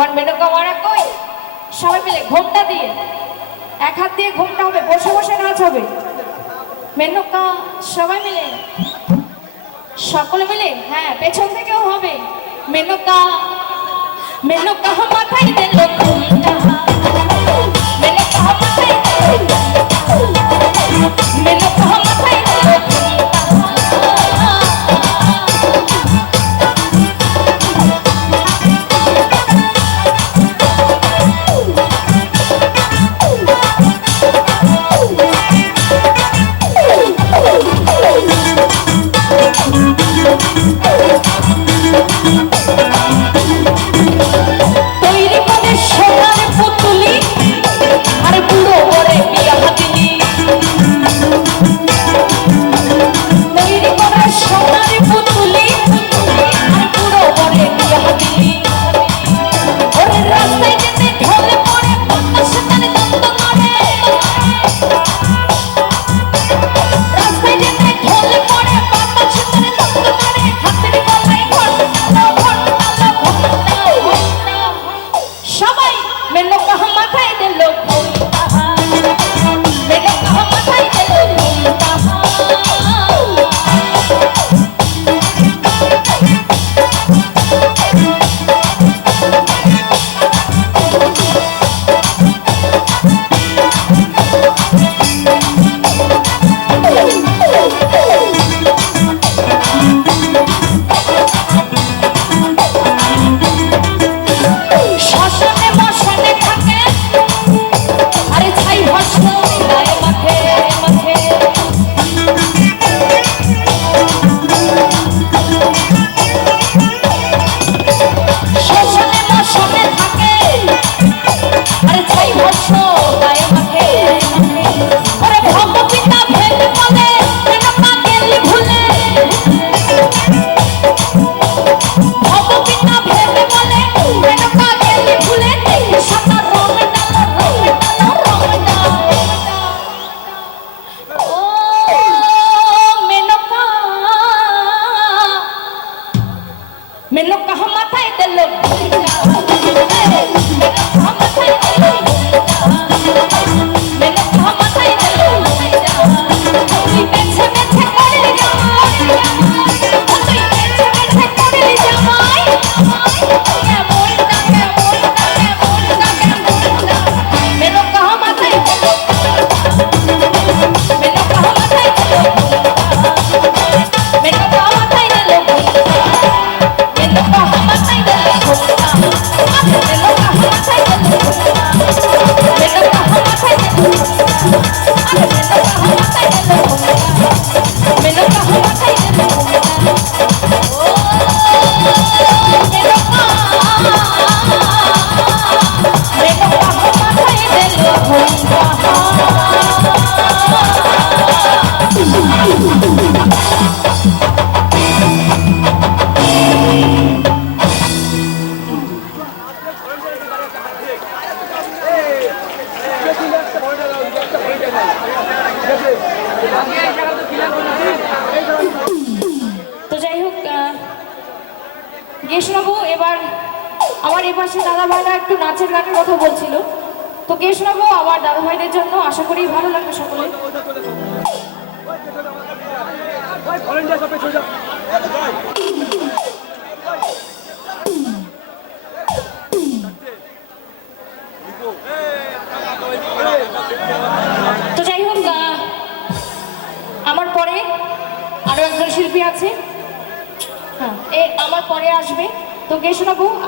আমার মেনকা মারা কই? সবাই মিলে ঘোমটা দিয়ে। এক হাত দিয়ে ঘোমটা হবে, বসে বসে নাচ হবে। মেনকা, সবাই মিলে। সকলে মিলে? হ্যাঁ পেছন থেকেও হবে। মেনকা মেনকা মাথায় দিল মেনকা हम মাথায় দিল গেশনবু এবার আমার এ পাশে দাদা ভাইরা একটু নাচের গানের কথা বলছিল। তো গেশনবু আমার দাদা ভাইদের জন্য আশা করি ভালো লাগবে সকলে। তো যাই হোক আমার পরে আরও একজন শিল্পী আছে। আমার পরে আসবে। তো শোনাবো